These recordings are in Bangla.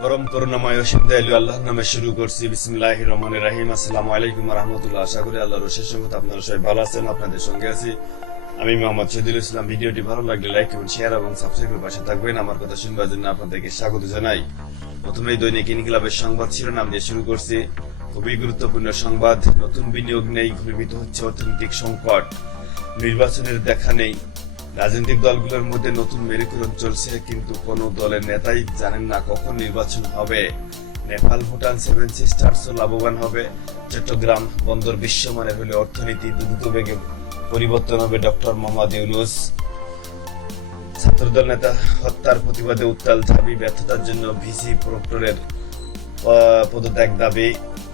পরম করুণাময় অসীম দয়ালু আল্লাহর নামে শুরু করছি। বিসমিল্লাহ রহমান রাহিম আসসালামু আলাইকুম রহমতুল্লাহ। আশা করি আল্লাহ রসের সঙ্গে আপনারা সবাই ভালো আছেন, আপনাদের সঙ্গে আছি। আমি মোহাম্মদ শহীদুল ইসলাম। ভিডিওটি ভালো লাগলে লাইক এবং শেয়ার এবং সাবস্ক্রাইবের পাশে থাকবেন। আমার কথা শুনবার জন্য আপনাদেরকে স্বাগত জানাই। প্রথমেই দৈনিক ইনকিলাবের সংবাদ শিরোনাম দিয়ে শুরু করছি। খুবই গুরুত্বপূর্ণ সংবাদ। নতুন বিনিয়োগ নেই, ঘনীভূত হচ্ছে অর্থনৈতিক সংকট। নির্বাচনের দেখা নেই। রাজনৈতিক দলগুলোর মধ্যে নতুন মেরুকরণ চলছে, কিন্তু কোন দলের নেতাই জানেন না কখন নির্বাচন হবে। নেপাল, ভুটান, সেভেন সিস্টার্সও লাভবান হবে। চট্টগ্রাম বন্দর বিশ্বমানের হলে অর্থনীতি দ্রুত বেগে পরিবর্তন হবে ডক্টর মোহাম্মদ ইউনুস। ছাত্রদল নেতা হত্যার প্রতিবাদে উত্তাল দাবি, ব্যর্থতার জন্য ভিসি প্রক্টরের পদত্যাগ দাবি।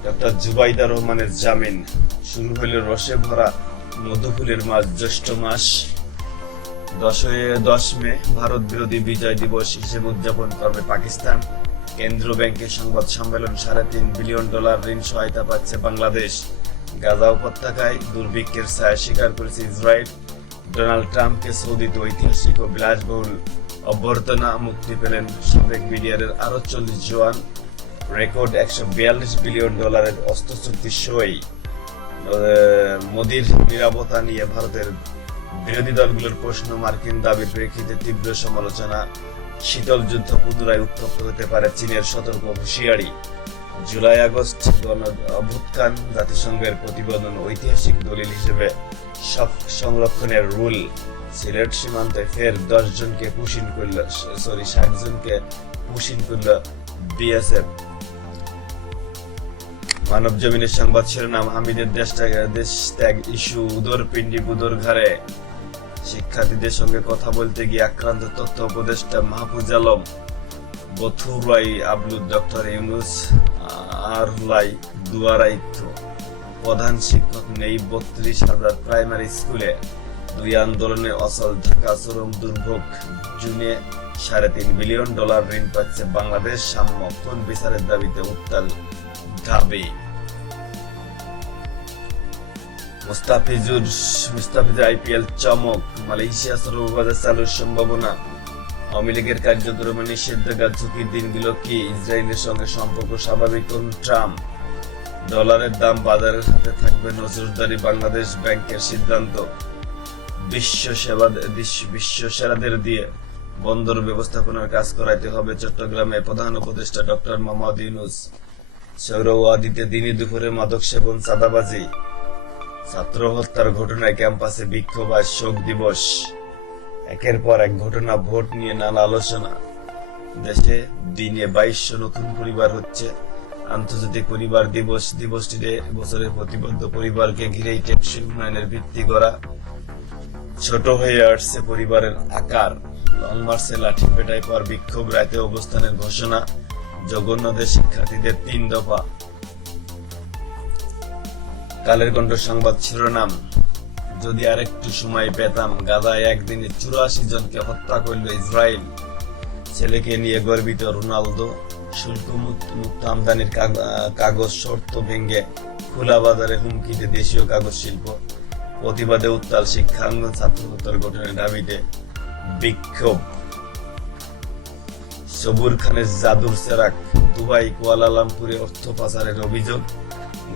ডক্টর জুবাইদা রহমানের জামিন। শুরু হইল রসে ভরা মধুফুলের মাস জ্যৈষ্ঠ মাস। দশই, দশ মে ভারত বিরোধী বিজয় দিবস হিসেবে উদযাপন করবে পাকিস্তান। কেন্দ্রীয় ব্যাংকের সংবাদ সম্মেলন সাড়ে তিন বিলিয়ন ডলার ঋণ সহায়তা পাচ্ছে বাংলাদেশ। গাজা উপত্যকায় দুর্ভিক্ষের ছায়া স্বীকার করেছে ইসরায়েল। ডোনাল্ড ট্রাম্পকে সৌদিতে ঐতিহাসিক ও বিলাসবহুল অভ্যর্থনা মুক্তি পেলেন সাবেক বিডিআরের আরও চল্লিশ জোয়ান রেকর্ড একশো বিয়াল্লিশ বিলিয়ন ডলারের অস্ত্র চুক্তি সই মোদির নিরাপত্তা নিয়ে ভারতের বিরোধী দলগুলোর প্রশ্ন মার্কিন দাবির প্রেক্ষিতে তীব্র সমালোচনা। শীতল যুদ্ধ পুনরায় উত্তপ্ত হতে পারে চীনের সতর্ক হুঁশিয়ারি। জুলাই আগস্ট গণ জাতিসংঘের প্রতিবেদন, ঐতিহাসিক দলিল হিসেবে সব সংরক্ষণের রুল। সিলেট সীমান্তে ফের দশ জনকে পুশিন করল সরি, ষাট জনকে পুশিন করল বিএসএফ। মানব জমিনের সংবাদ শিরোনাম, হামিদের দেশ দেশ ত্যাগ ইস্যু উদর পিণ্ডি বুদর ঘরে শিক্ষার্থীদের সঙ্গে কথা বলতে গিয়ে আক্রান্ত তথ্য উপদেষ্টা মাহফুজ আলম বথুরাই আবলুদ ডক্টর ইউনুস আরলাই দুয়ারাইত্য প্রধান শিক্ষক নেই বত্রিশ হাজার প্রাইমারি স্কুলে। দুই আন্দোলনে অসল ঢাকা চরম দুর্ভোগ জুনে সাড়ে তিন বিলিয়ন ডলার ঋণ পাচ্ছে বাংলাদেশ সাম্য কোন বিচারের দাবিতে উত্তাল দাবি মুস্তাফিজুর মুস্তাফিজুর আইপিএল চমক, মালয়েশিয়া সর্ববাজার চালুর সম্ভাবনা। আওয়ামী লীগের কার্যক্রমে ঝুঁকির দিনগুলো কি? ইসরায়েলের সঙ্গে সম্পর্ক স্বাভাবিক করুন ট্রাম্প? ডলারের দাম বাজারের হাতে থাকবে নজরদারি বাংলাদেশ ব্যাংকের সিদ্ধান্ত। বিশ্ব সেবা বিশ্ব- সেরাদের দিয়ে বন্দর ব্যবস্থাপনার কাজ করাইতে হবে চট্টগ্রামে প্রধান উপদেষ্টা ডক্টর মোহাম্মদ ইউনুস। সৌর ওয়াদিতে দিনে দুপুরে মাদক সেবন চাঁদাবাজি। ছাত্র হত্যার ঘটনায় ক্যাম্পাসে বিক্ষোভ আর শোক দিবস। একের পর এক ঘটনা, ভোট নিয়ে নানা আলোচনা। দেশে দিনে বাইশশো নতুন পরিবার হচ্ছে। আন্তর্জাতিক পরিবার দিবস, দিবসটিতে বছরের প্রতিবদ্ধ পরিবারকে ঘিরেই টেকসই উন্নয়নের ভিত্তি করা ছোট হয়ে আসছে পরিবারের আকার। লং মার্চে লাঠি পেটায় পর বিক্ষোভ, রাতে অবস্থানের ঘোষণা। জগন্নাথের শিক্ষার্থীদের তিন দফা। কালের কণ্ঠ সংবাদ শিরোনাম। যদি আরেকটু সময় পেতাম গাদায় একদিনে চুরাশি জনকে হত্যা করল ইসরায়েল। ছেলেকে নিয়ে গর্বিত রোনালদো, শুল্ক মুক্ত আমদানির কাগজ শর্ত ভেঙে খোলা বাজারে হুমকিতে দেশীয় কাগজ শিল্প। প্রতিবাদে উত্তাল শিক্ষাঙ্গন ছাত্র ঘটনার দাবিতে বিক্ষোভ। সবুর খানের জাদুর সেরাক, দুবাই, কুয়ালালামপুরে অর্থ পাচারের অভিযোগ।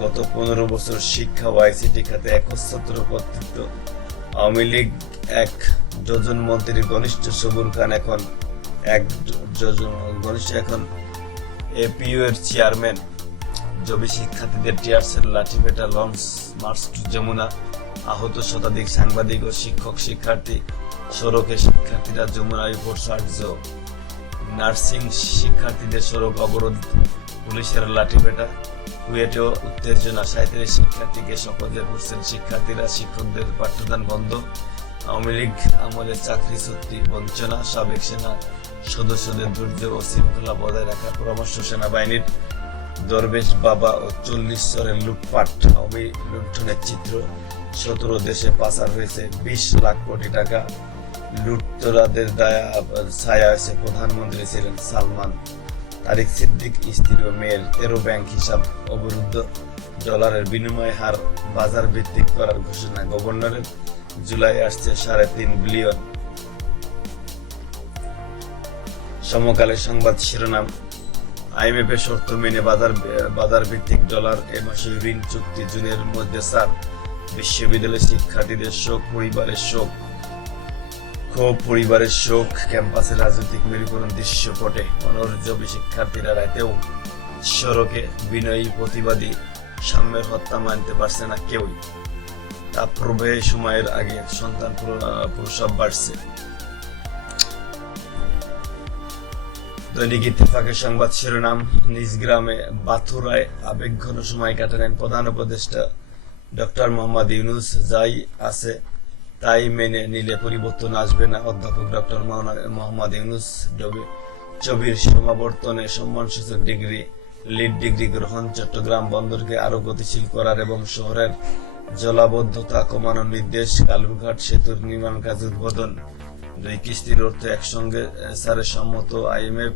গত পনেরো বছর শিক্ষা ও আইসিটি খাতে একচ্ছত্র কর্তৃত্ব। আওয়ামী লীগ এক ডজন মন্ত্রীর ঘনিষ্ঠ সবুর খান এখন এক ডজন ঘনিষ্ঠ এখন এপিইউ এর চেয়ারম্যান। জবি শিক্ষার্থীদের টিয়ারসের লাঠিপেটা লঞ্চ মার্চ টু যমুনা। আহত শতাধিক সাংবাদিক ও শিক্ষক শিক্ষার্থী, সড়কে শিক্ষার্থীরা যমুনা উপর সাহায্য নার্সিং শিক্ষার্থীদের সড়ক অবরোধ, পুলিশের লাঠিপেটা কুয়েটেও উত্তেজনা, সাঁত্রিশ শিক্ষার্থীকে শপথে করছেন শিক্ষার্থীরা। শিক্ষকদের পাঠ্যদান বন্ধ। আওয়ামী লীগ আমলে চাকরি চুক্তি বঞ্চনা। সাবেক সেনা সদস্যদের দুর্যোগ ও শৃঙ্খলা বজায় রাখার পরামর্শ সেনাবাহিনীর। দরবেশ বাবা ও চল্লিশ চরের লুটপাট। আওয়ামী লুণ্ঠনের চিত্র, সতেরো দেশে পাচার হয়েছে বিশ লাখ কোটি টাকা। লুটতরাদের দায়া, ছায়া হয়েছে প্রধানমন্ত্রী ছিলেন সালমান। তারিক সিদ্দিক, স্ত্রী ও মেয়ের তেরো ব্যাংক হিসাব অবরুদ্ধ। ডলারের বিনিময় হার বাজার ভিত্তিক করার ঘোষণা গভর্নরের। জুলাই আসছে সাড়ে তিন বিলিয়ন সমকালের সংবাদ শিরোনাম আইএমএফ এর শর্ত মেনে বাজার বাজার ভিত্তিক ডলার এ মাসে ঋণ চুক্তি জুনের মধ্যে স্যার। বিশ্ববিদ্যালয়ের শিক্ষার্থীদের শোক পরিবারের শোক। ক্ষোভ পরিবারের শোক ক্যাম্পাসের রাজনৈতিক মেরুকরণ দৃশ্যপটে অনর্জবী শিক্ষার্থীরা রাতেও সড়কে বিনয়ী প্রতিবাদী সাম্যের হত্যা মানতে পারছে না কেউই। সময়ের আগে সন্তান প্রসব বাড়ছে। দৈনিক ইত্তেফাকের সংবাদ শিরোনাম, নিজ গ্রামে বাথুরায় আবেগঘন সময় কাটালেন প্রধান উপদেষ্টা ডক্টর মোহাম্মদ ইউনুস। যাই আছে তাই মেনে নিলে পরিবর্তন আসবে না। অধ্যাপক ডক্টর মোহাম্মদ ইউনুস চবির সমাবর্তনে সম্মানসূচক ডিগ্রি লিড ডিগ্রি গ্রহণ চট্টগ্রাম বন্দরকে আরও গতিশীল করার এবং শহরের জলাবদ্ধতা কমানোর নির্দেশ কালুরঘাট সেতুর নির্মাণ কাজ উদ্বোধন। দুই কিস্তির অর্থ একসঙ্গে আহ, স্যারের সম্মত আইএমএফ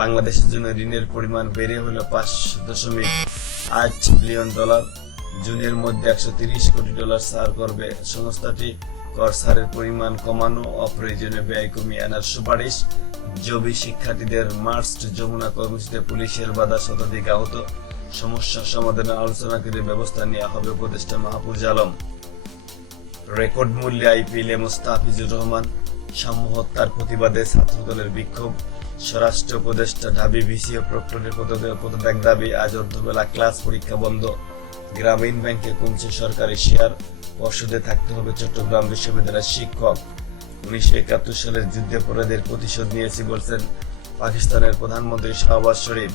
বাংলাদেশের জন্য ঋণের পরিমাণ বেড়ে হলো পাঁচ দশমিক আট বিলিয়ন ডলার। জুনের মধ্যে একশো কোটি ডলার সার করবে সংস্থাটি। কর সারের পরিমাণ কমানো, অপ্রয়োজনীয় ব্যয় কমিয়ে আনার সুপারিশ। জবি শিক্ষার্থীদের মার্চ যমুনা কর্মসূচিতে পুলিশের বাধা শতাধিক আহত। সমস্যা সমাধানে আলোচনা করে ব্যবস্থা নেওয়া হবে উপদেষ্টা মাহফুজ আলম। রেকর্ড মূল্যে আইপিএলে মোস্তাফিজুর রহমান। সাম্য হত্যার প্রতিবাদে ছাত্রদলের বিক্ষোভ। স্বরাষ্ট্র উপদেষ্টা ঢাবি ও প্রক্টরের পদত্যাগ দাবি। আজ অর্ধবেলা ক্লাস পরীক্ষা বন্ধ। গ্রামীণ ব্যাংকে কমছে সরকারি শেয়ার। পর্ষদে থাকতে হবে চট্টগ্রাম বিশ্ববিদ্যালয়ের শিক্ষক। উনিশশো একাত্তর সালের যুদ্ধাপরাধের প্রতিশোধ নিয়েছি বলছেন পাকিস্তানের প্রধানমন্ত্রী শাহবাজ শরীফ।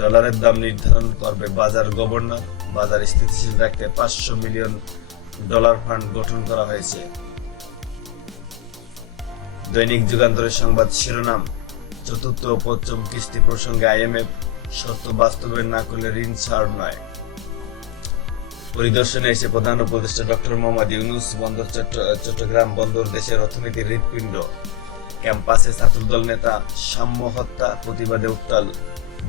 ডলারের দাম নির্ধারণ করবে বাজার গভর্নর। বাজার স্থিতিশীল রাখতে পাঁচশো মিলিয়ন ডলার ফান্ড গঠন করা হয়েছে। দৈনিক যুগান্তরের সংবাদ শিরোনাম, চতুর্থ ও পঞ্চম কিস্তি প্রসঙ্গে আইএমএফ শর্ত বাস্তবায়ন না করলে ঋণ ছাড় নয়। পরিদর্শনে এসে প্রধান উপদেষ্টা ডক্টর মোহাম্মদ ইউনুস বন্দর চট্টগ্রাম বন্দর দেশের অর্থনীতির হৃৎপিণ্ড। ক্যাম্পাসে ছাত্রদল নেতা সাম্য হত্যা প্রতিবাদে উত্তাল।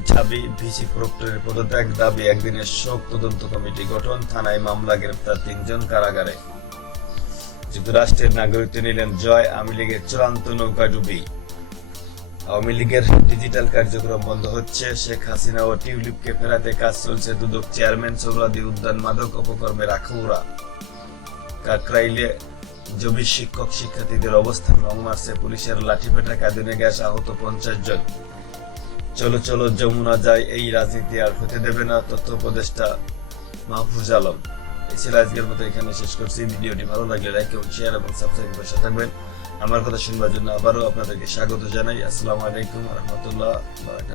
ঝাবি ভিসি প্রক্টরের পদত্যাগ দাবি একদিনের শোক তদন্ত কমিটি গঠন, থানায় মামলা, গ্রেপ্তার তিনজন কারাগারে। যুক্তরাষ্ট্রের নাগরিকত্ব নিলেন জয়, আওয়ামী লীগের চূড়ান্ত নৌকাডুবি। আওয়ামী লীগের ডিজিটাল কার্যক্রম বন্ধ হচ্ছে। শেখ হাসিনা ও টিউলিপকে ফেরাতে কাজ চলছে দুদক চেয়ারম্যান সৌরাদি উদ্যান মাদক অপকর্মের আখৌরা কাকরাইলে জবি শিক্ষক শিক্ষার্থীদের অবস্থান লং মার্চে পুলিশের লাঠিপেটা, কাঁদুনে গ্যাস আহত পঞ্চাশ জন। চলো চলো, যমুনা যায়, এই রাজনীতি আর হতে দেবে না, তথ্য উপদেষ্টা মাহফুজ আলম। এই ছিল আজকের মতো, এখানে শেষ করছি। ভিডিওটি ভালো লাগলে লাইক এবং শেয়ার এবং সাবস্ক্রাইব করে থাকবেন। আমার কথা শুনবার জন্য আবারও আপনাদেরকে স্বাগত জানাই। আসসালামু আলাইকুম রহমতুল্লাহ